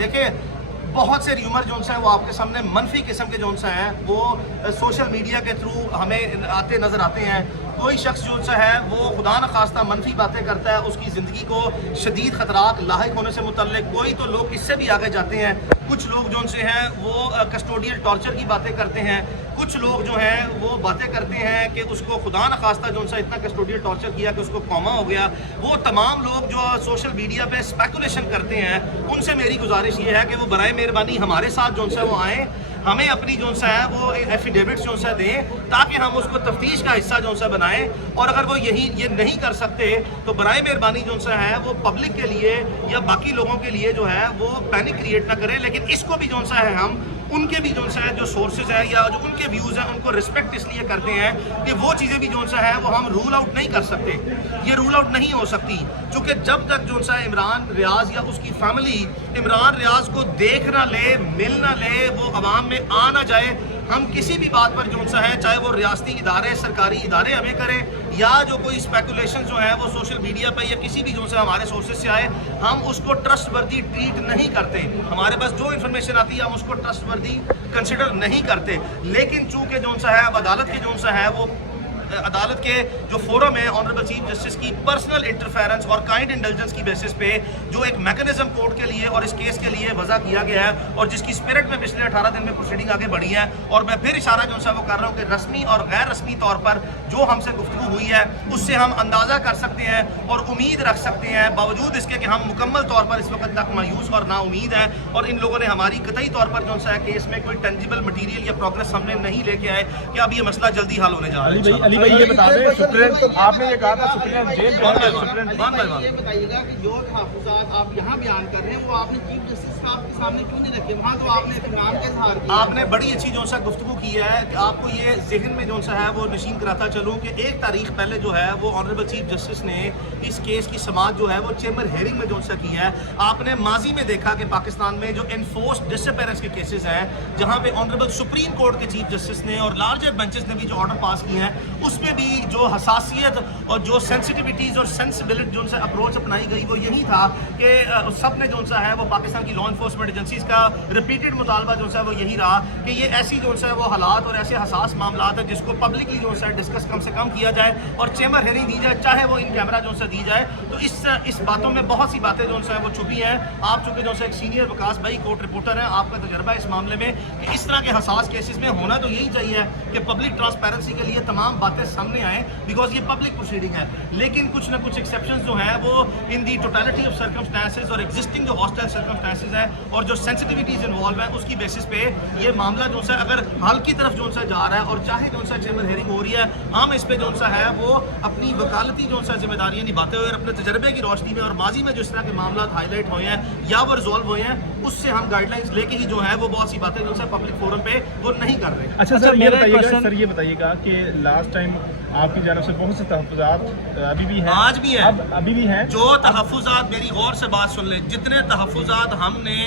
دیکھیں بہت سے ریومر جو ہے وہ آپ کے سامنے منفی قسم کے جو ہیں وہ سوشل میڈیا کے تھرو ہمیں آتے نظر آتے ہیں. کوئی شخص جو ہے وہ خدا نخواستہ منفی باتیں کرتا ہے, اس کی زندگی کو شدید خطرات لاحق ہونے سے متعلق. کوئی تو لوگ اس سے بھی آگے جاتے ہیں, کچھ لوگ جو سے ہیں وہ کسٹوڈیل ٹارچر کی باتیں کرتے ہیں, کچھ لوگ جو ہیں وہ باتیں کرتے ہیں کہ اس کو خدا نخواستہ جو اتنا کسٹوڈیل ٹارچر کیا کہ اس کو کوما ہو گیا. وہ تمام لوگ جو سوشل میڈیا پہ اسپیکولیشن کرتے ہیں, ان سے میری گزارش یہ ہے کہ وہ برائے مہربانی ہمارے ساتھ جو ہے وہ آئیں, ہمیں اپنی جو ہے وہ ایفیڈیوٹس جو ہے دیں, تاکہ ہم اس کو تفتیش کا حصہ جو ہے بنائیں. اور اگر وہ یہ نہیں کر سکتے تو برائے مہربانی جو ہے وہ پبلک کے لیے یا باقی لوگوں کے لیے جو ہے وہ پینک کریٹ نہ کریں. لیکن اس کو بھی جو ہے ہم ان کے بھی جو سورسز ہیں یا جو ان کے ویوز ہیں ان کو رسپیکٹ اس لیے کرتے ہیں کہ وہ چیزیں بھی جو ہے وہ ہم رول آؤٹ نہیں کر سکتے. یہ رول آؤٹ نہیں ہو سکتی, چونکہ جب تک جو ہے عمران ریاض یا اس کی فیملی عمران ریاض کو دیکھ نہ لے, مل نہ لے, وہ عوام میں آ نہ جائے, ہم کسی بھی بات پر جو ہے چاہے وہ ریاستی ادارے سرکاری ادارے ہمیں کریں یا جو کوئی اسپیکولیشن جو ہے وہ سوشل میڈیا پہ یا کسی بھی جو ہے ہمارے سورسز سے آئے, ہم اس کو ٹرسٹ وردی ٹریٹ نہیں کرتے. ہمارے پاس جو انفارمیشن آتی ہے ہم اس کو ٹرسٹ وردی کنسیڈر نہیں کرتے. لیکن چونکہ جو ہے اب عدالت کے جو ہے وہ عدالت کے جو فورم ہے آنریبل چیف جسٹس کی پرسنل انٹرفیرنس اور کائنڈ انڈلجنس کی بیسس پہ جو ایک میکنزم کورٹ کے لیے اور اس کیس کے لیے وضع کیا گیا ہے, اور جس کی اسپرٹ میں پچھلے 18 دن میں پروسیڈنگ آگے بڑھی ہے. اور میں پھر اشارہ جو ہے وہ کر رہا ہوں کہ رسمی اور غیر رسمی طور پر جو ہم سے گفتگو ہوئی ہے اس سے ہم اندازہ کر سکتے ہیں اور امید رکھ سکتے ہیں, باوجود اس کے کہ ہم مکمل طور پر اس وقت تک مایوس اور نا امید ہیں, اور ان لوگوں نے ہماری قطعی طور پر جو ہے کیس میں کوئی ٹینجیبل مٹیریل یا پروگرس ہم نے نہیں لے کے آئے کہ اب یہ مسئلہ جلدی حل ہونے جا رہا ہے. علی بھائی یہ بتا دیں, آپ نے یہ کہا تھا سپریم جیل یہ بتائیے گا کہ جو تحفظات آپ یہاں بیان کر رہے ہیں وہ آپ نے چیف جسٹس صاحب کے سامنے کیوں نہیں رکھے؟ وہاں تو آپ نے اطمینان کا اظہار کیا. آپ نے بڑی اچھی جو ہے گفتگو کی ہے کہ آپ کو یہ ذہن میں جو ہے وہ نشین کراتا چلوں کہ 1 تاریخ پہلے جو ہے وہ آنریبل چیف جسٹس نے اس کیس کی سماعت جو ہے وہ چیمبر ہیئرنگ میں جو کی ہے. آپ نے ماضی میں دیکھا کہ پاکستان میں جو انفورسڈ ڈس اپیرنس کے کیسز ہیں جہاں پہ آنریبل سپریم کورٹ کے چیف جسٹس نے اور لارجر بینچز نے بھی جو آرڈر پاس کیے ہیں, اس میں بھی جو حساسیت اور جو سینسٹیوٹیز اور سینسبلٹی جو ان سے اپروچ اپنائی گئی وہ یہی تھا کہ سب نے جو ہے وہ پاکستان کی لا انفورسمنٹ ایجنسیز کا ریپیٹڈ مطالبہ جو ہے وہ یہی رہا کہ یہ ایسی جو ہے وہ حالات اور ایسے حساس معاملات ہیں جس کو پبلکلی جو ہے ڈسکس کم سے کم کیا جائے اور چیمبر ہیئرنگ دی جائے, چاہے وہ ان کیمرہ جو ہے دی جائے. تو اس باتوں میں بہت سی باتیں جو ہے وہ چھپی ہیں. آپ چونکہ جو ہے ایک سینئر وکاس بھائی کورٹ رپورٹر ہیں, آپ کا تجربہ اس معاملے میں کہ اس طرح کے حساس کیسز میں ہونا تو یہی چاہیے کہ پبلک ٹرانسپیرنسی کے لیے تمام باتیں سامنے آئیں, بیکاز یہ پبلک پروسیڈنگ ہے. لیکن کچھ نہ کچھ ایکسیپشنز جو ہیں وہ ان دی ٹوٹالٹی آف سرکمسٹانسز اور ایگزسٹنگ جو ہاسٹائل سرکمسٹانسز ہیں اور جو سینسٹیوٹیز انوالو ہیں اس کی بیسس پہ یہ معاملہ جو ہے اگر حل کی طرف جو ہے جا رہا ہے, اور چاہے جو ہے چیمبر ہیئرنگ ہو رہی ہے, ہم اس پہ جو ہے وہ اپنی وکالتی جو ہے ذمہ داریاں نبھاتے ہوئے اپنے تجربے کی روشنی میں اور ماضی میں جو اس طرح کے معاملات ہائی لائٹ ہوئے ہیں یا وہ ریزالو ہوئے ہیں, اس سے ہم گائیڈ لائنس لے کے ہی جو ہے وہ بہت سی باتیں جو ہے پبلک فورم پہ وہ نہیں کر رہے. اچھا سر یہ بتائیے گا کہ لاسٹ ٹائم آپ کی جانب سے بہت سے تحفظات ابھی بھی ہیں, آج بھی ہیں, ابھی بھی ہیں. جو تحفظات, میری غور سے بات سن لیں, جتنے تحفظات ہم نے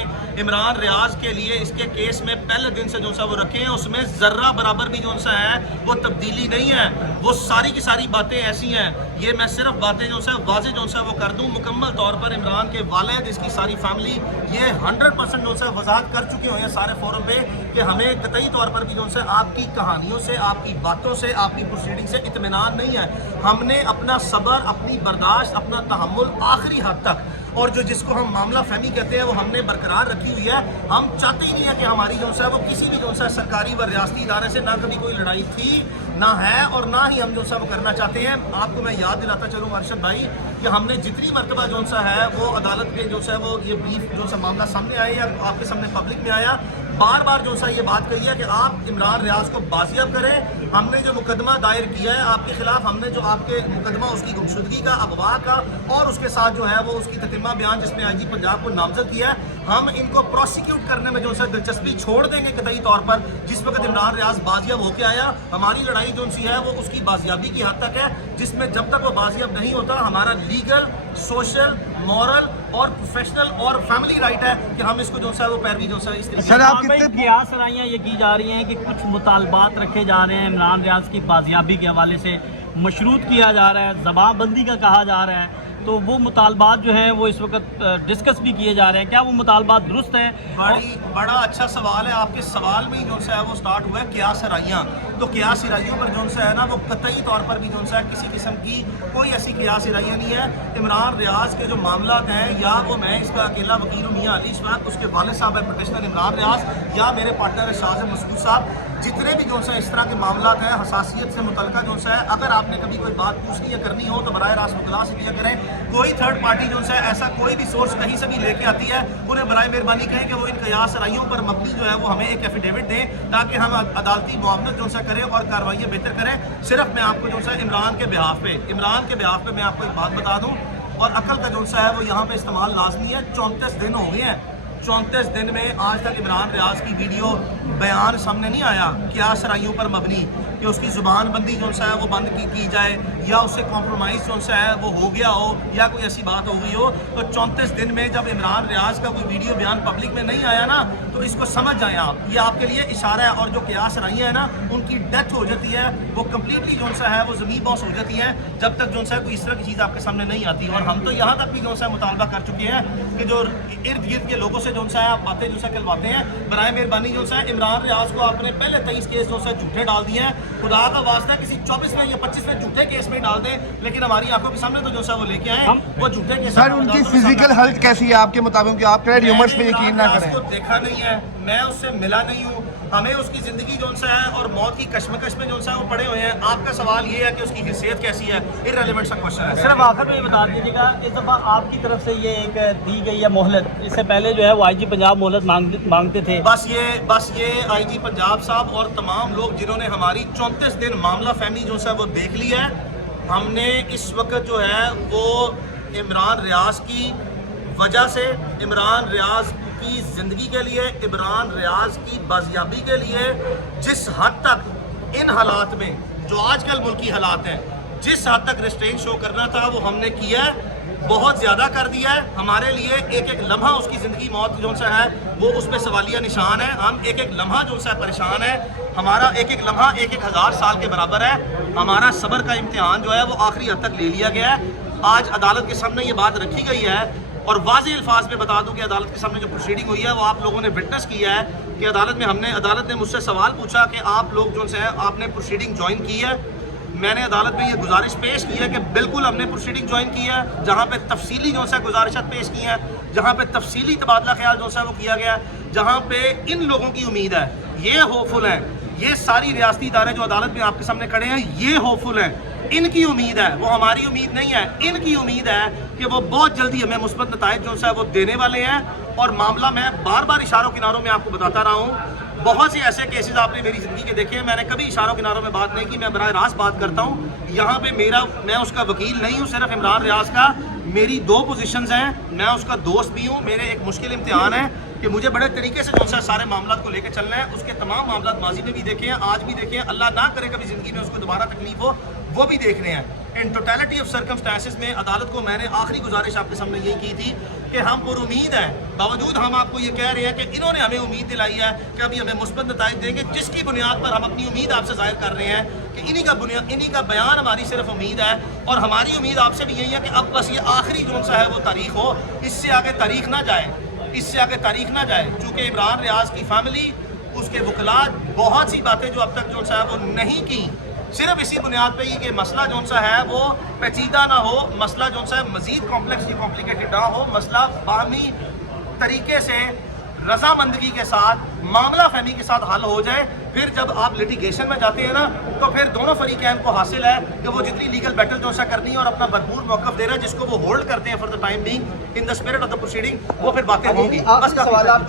عمران ریاض کے لیے اس کے کیس میں پہلے دن سے جو ہے وہ رکھے ہیں, اس میں ذرہ برابر بھی جو ہے وہ تبدیلی نہیں ہے. وہ ساری کی ساری باتیں ایسی ہیں, یہ میں صرف باتیں جو ہے واضح جو ہے وہ کر دوں, مکمل طور پر عمران کے والد, اس کی ساری فیملی یہ 100% جو ہے وضاحت کر چکے ہوئے ہیں سارے فورم پہ کہ ہمیں قطعی طور پر بھی جو ہے آپ کی کہانیوں سے, آپ کی باتوں سے, آپ کی پروسیڈنگ سے اطمینان نہیں ہے. ہم نے اپنا صبر, اپنی برداشت, اپنا تحمل آخری حد تک, اور جس کو ہم معاملہ فہمی کہتے ہیں وہ ہم نے برقرار رکھی ہوئی ہے. ہم چاہتے ہی نہیں ہے کہ ہماری جو ہے وہ کسی بھی جو ہے سرکاری و ریاستی ادارے سے نہ کبھی کوئی لڑائی تھی, نہ ہے, اور نہ ہی ہم جو ہے وہ کرنا چاہتے ہیں. آپ کو میں یاد دلاتا چلوں ارشد بھائی کہ ہم نے جتنی مرتبہ جو ہے وہ عدالت میں جو ہے وہ یہ بریف جو معاملہ سامنے آیا یا آپ کے سامنے پبلک میں آیا, بار بار جو ہے یہ بات کہی ہے کہ آپ عمران ریاض کو بازیاب کریں. ہم نے جو مقدمہ دائر کیا ہے آپ کے خلاف, ہم نے جو آپ کے مقدمہ اس کی گمشدگی کا, اغوا کا, اور اس کے ساتھ جو ہے وہ اس کی تتمہ بیان جس میں آئی جی پنجاب کو نامزد کیا ہے, ہم ان کو پروسیکیوٹ کرنے میں جو ہے دلچسپی چھوڑ دیں گے قطعی طور پر. جس وقت عمران ریاض بازیاب ہو کے آیا, ہماری لڑائی جو سی ہے وہ اس کی بازیابی کی حد تک ہے, جس میں جب تک وہ بازیاب نہیں ہوتا ہمارا لیگل, سوشل, مورل اور پروفیشنل اور فیملی رائٹ ہے کہ ہم اس کو جو ہے وہ پیروی جو ہے اس طریقے قیاس سرائیاں یہ کی جا رہی ہیں کہ کچھ مطالبات رکھے جا رہے ہیں عمران ریاض کی بازیابی کے حوالے سے, مشروط کیا جا رہا ہے, زبان بندی کا کہا جا رہا ہے تو وہ مطالبات جو ہیں وہ اس وقت ڈسکس بھی کیے جا رہے ہیں. کیا وہ مطالبات درست ہیں؟ بڑا اچھا سوال ہے. آپ کے سوال میں ہی جو ہے وہ سٹارٹ ہوا ہے قیاس رائیاں. تو قیاس رائیوں پر جو ہے نا وہ قطعی طور پر بھی جو ہے کسی قسم کی کوئی ایسی قیاس رائیاں نہیں ہے. عمران ریاض کے جو معاملات ہیں یا وہ میں اس کا اکیلا وکیل ہوں میاں علی اشفاق, اس کے والد صاحب ہے پروفیسنل عمران ریاض, یا میرے پارٹنر ہے شاہ مسعود صاحب, جتنے بھی جو ہے اس طرح کے معاملات ہیں حساسیت سے متعلقہ جو ہے, اگر آپ نے کبھی کوئی بات پوچھنی یا کرنی ہو تو براہ راست اطلاع سے کیا کریں. کوئی تھرڈ پارٹی جو ہے ایسا کوئی بھی سورس کہیں سے بھی لے کے آتی ہے انہیں برائے مہربانی کہیں کہ وہ ان قیاس رائیوں پر مبنی جو ہے وہ ہمیں ایک ایفیڈیوٹ دیں تاکہ ہم عدالتی معاونت جو ہے کریں اور کارروائیاں بہتر کریں. صرف میں آپ کو جو ہے عمران کے بہاف پہ میں آپ کو ایک بات بتا دوں, اور عقل کا جو ہے وہ یہاں پہ استعمال لازمی ہے. 34 دن ہو گئے ہیں, 34 دن میں آج تک عمران ریاض کی ویڈیو بیان سامنے نہیں آیا قیاس رائیوں پر مبنی کہ اس کی زبان بندی جو ہے وہ بند کی جائے یا اس سے کمپرومائز جو ہے وہ ہو گیا ہو یا کوئی ایسی بات ہو گئی ہو. تو 34 دن میں جب عمران ریاض کا کوئی ویڈیو بیان پبلک میں نہیں آیا نا تو اس کو سمجھ جائیں آپ, یہ آپ کے لیے اشارہ ہے. اور جو قیاس رائیاں ہیں نا ان کی ڈیتھ ہو جاتی ہے, وہ کمپلیٹلی جو ہے وہ زمین باس ہو جاتی ہیں جب تک جو ہے کوئی اس طرح کی چیز آپ کے سامنے نہیں آتی. اور ہم تو یہاں تک بھی جو ہے مطالبہ کر چکے ہیں کہ جو ارد گرد کے لوگوں سے جو ہے آپ باتیں جو ہے کلواتے ہیں, برائے مہربانی جو ہے عمران ریاض کو آپ نے پہلے 23 کیس جو ہے جھوٹے ڈال دیے ہیں. خدا کا واسطہ کسی 24 میں یا 25 میں جھوٹے کیس میں ڈال دیں, لیکن ہماری آنکھوں کے سامنے تو جو ہے وہ لے کے آئے وہ جھوٹے کیس. سر ان کی فزیکل ہیلتھ کیسی ہے آپ کے مطابق کہ آپ ریومرز پہ یقین نہ کریں؟ میں نے دیکھا نہیں ہے, میں اس سے ملا نہیں ہوں, ہمیں اس کی زندگی جو ہے اور موت کی کشمکش میں جو ہے وہ پڑے ہوئے ہیں. آپ کا سوال یہ ہے کہ اس کی حیثیت کیسی ہے, irrelevant سا کوشچن ہے. صرف آخر میں یہ بتا دیجیے گا, اس دفعہ آپ کی طرف سے یہ ایک دی گئی ہے مہلت, اس سے پہلے جو ہے وہ آئی جی پنجاب مہلت مانگتے تھے. بس یہ آئی جی پنجاب صاحب اور تمام لوگ جنہوں نے ہماری 34 دن معاملہ فہمی جو ہے وہ دیکھ لیا ہے. ہم نے اس وقت جو ہے وہ عمران ریاض کی وجہ سے, عمران ریاض کی زندگی کے لیے, عمران ریاض کی بازیابی کے لیے جس حد تک ان حالات میں جو آج کل ملکی حالات ہیں جس حد تک ریسٹرین شو کرنا تھا وہ ہم نے کیا ہے, بہت زیادہ کر دیا ہے. ہمارے لیے ایک ایک لمحہ اس کی زندگی موت جو ہے وہ اس پہ سوالیہ نشان ہے. ہم ایک ایک لمحہ جو ہے پریشان ہے, ہمارا ایک ایک لمحہ 1000 سال کے برابر ہے. ہمارا صبر کا امتحان جو ہے وہ آخری حد تک لے لیا گیا ہے. آج عدالت کے سامنے یہ بات رکھی گئی ہے اور واضح الفاظ میں بتا دوں کہ عدالت کے سامنے جو پروسیڈنگ ہوئی ہے وہ آپ لوگوں نے وٹنس کیا ہے کہ عدالت نے مجھ سے سوال پوچھا کہ آپ لوگ جو ہے آپ نے پروسیڈنگ جوائن کی ہے. میں نے عدالت میں یہ گزارش پیش کی ہے کہ بالکل ہم نے پروسیڈنگ جوائن کی ہے, جہاں پہ تفصیلی جو ہے گزارشات پیش کی ہیں, جہاں پہ تفصیلی تبادلہ خیال جو ہے وہ کیا گیا, جہاں پہ ان لوگوں کی امید ہے, یہ ہوپفل ہیں, یہ ساری ریاستی ادارے جو عدالت میں آپ کے سامنے کھڑے ہیں یہ ہوپفل ہیں, ان کی امید ہے, وہ ہماری امید نہیں ہے, ان کی امید ہے کہ وہ بہت جلدی ہمیں مثبت نتائج جو ہے وہ دینے والے ہیں. اور معاملہ میں بار بار اشاروں کناروں میں آپ کو بتاتا رہا ہوں, بہت سے ایسے کیسز آپ نے میری زندگی کے دیکھے ہیں, میں نے کبھی اشاروں کناروں میں بات نہیں کی, میں براہ راست بات کرتا ہوں. یہاں پہ میں اس کا وکیل نہیں ہوں, صرف عمران ریاض کا. میری 2 پوزیشنز ہیں, میں اس کا دوست بھی ہوں. میرے ایک مشکل امتحان ہے کہ مجھے بڑے طریقے سے جو ہے سارے معاملات کو لے کے چلنا ہے. اس کے تمام معاملات ماضی میں بھی دیکھے ہیں, آج بھی دیکھے ہیں, اللہ نہ کرے کبھی زندگی میں اس کو دوبارہ تکلیف ہو, وہ بھی دیکھ رہے ہیں. ان ٹوٹیلٹی آف سرکمسٹانسز میں عدالت کو میں نے آخری گزارش آپ کے سامنے یہی کی تھی کہ ہم پر امید ہیں, باوجود ہم آپ کو یہ کہہ رہے ہیں کہ انہوں نے ہمیں امید دلائی ہے کہ ابھی ہمیں مثبت نتائج دیں گے, جس کی بنیاد پر ہم اپنی امید آپ سے ظاہر کر رہے ہیں کہ انہی کا بیان ہماری صرف امید ہے. اور ہماری امید آپ سے بھی یہی ہے کہ اب بس یہ آخری جو ہے وہ تاریخ ہو, اس سے آگے تاریخ نہ جائے. چونکہ عمران ریاض کی فیملی, اس کے وکلاء, بہت سی باتیں جو اب تک جو ہے وہ نہیں کی, صرف اسی بنیاد پہ یہ کہ مسئلہ جو ہے وہ پیچیدہ نہ ہو, مسئلہ جو ہے مزید کمپلیکس یا کمپلیکیٹڈ نہ ہو, مسئلہ باہمی طریقے سے رضامندگی کے ساتھ, معاملہ فہمی کے ساتھ حل ہو جائے. پھر جب آپ لٹیگیشن میں جاتے ہیں نا تو پھر دونوں فریقین کو حاصل ہے کہ وہ جتنی لیگل بیٹل جو ہے کرنی ہے اور اپنا بھرپور موقف دے رہا ہے جس کو وہ ہولڈ کرتے ہیں for the time being in the spirit of the proceeding, وہ پھر باتیں ہوں گی.